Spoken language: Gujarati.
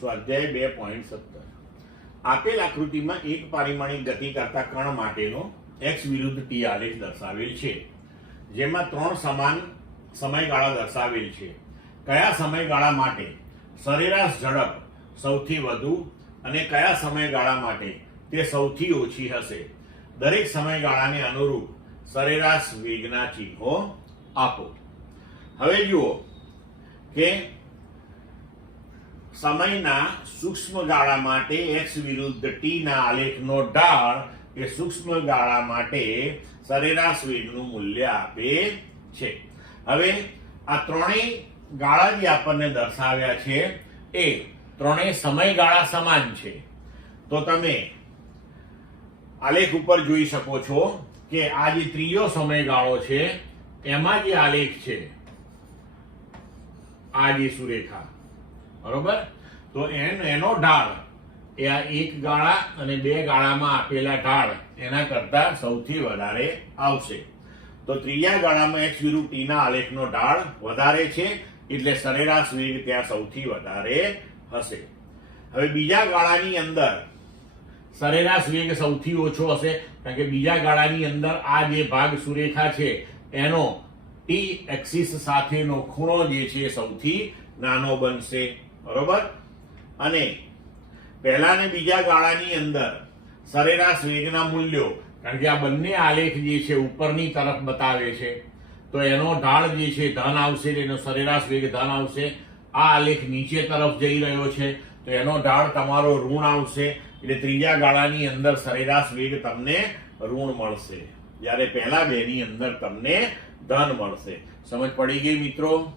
સ્વાધ્યાય 2.17 આપેલ આકૃતિમાં એક પરિમાણિક ગતિ કરતા કણ માટેનો x વિરુદ્ધ t આલેખ દર્શાવેલ છે, જેમાં 3 સમાન સમયગાળા દર્શાવેલ છે. કયા સમયગાળા માટે સરેરાશ ઝડપ સૌથી વધુ અને કયા સમયગાળા માટે તે સૌથી ઓછી હશે? દરેક સમયગાળાને અનુરૂપ સરેરાશ વેગના ચિહ્નો આપો. હવે જુઓ કે સમયના સૂક્ષ્મ ગાળા માટે x વિરુદ્ધ t ના આલેખનો ઢાળ એ સૂક્ષ્મ ગાળા માટે સરેરાશ વેગનું મૂલ્ય આપે છે. હવે આ ત્રણેય ગાળા જે આપણને દર્શાવ્યા છે એ ત્રણેય સમયગાળા સમાન છે. તો તમે આલેખ ઉપર જોઈ શકો છો કે આ જે ત્રીજો સમયગાળો છે એમાં જે આલેખ છે આ જે સુરેખા, બરોબર, તો એનો ઢાળ એ આ એક ગાળા અને બે ગાળામાં આપેલા ઢાળ એના કરતા સૌથી વધારે આવશે. તો ત્રીજા ગાળામાં x વિરુદ્ધ t ના આલેખનો ઢાળ વધારે છે એટલે સરેરાશ વેગ ત્યાં સૌથી વધારે હશે. હવે બીજા ગાળાની અંદર સરેરાશ વેગ સૌથી ઓછો હશે, કારણ કે બીજા ગાળાની અંદર આ જે ભાગ સુરેખા છે એનો t એક્સિસ સાથેનો ખૂણો જે છે સૌથી નાનો બનશે, બરોબર. અને પહેલા ને બીજા ગાળાની અંદર સરેરાશ વેગના મૂલ્યો, કારણ કે આ બંને આલેખ જે છે ઉપરની તરફ બતાવે છે, તો એનો ઢાળ જે છે ધન આવશે, એનો સરેરાશ વેગ ધન આવશે. આ આલેખ નીચે તરફ જઈ રહ્યો છે તો એનો ઢાળ તમારો ઋણ આવશે, એટલે ત્રીજા ગાળાની અંદર સરેરાશ વેગ તમને ઋણ મળશે, જ્યારે પહેલા બેની અંદર તમને ધન મળશે. સમજ પડી ગઈ મિત્રો?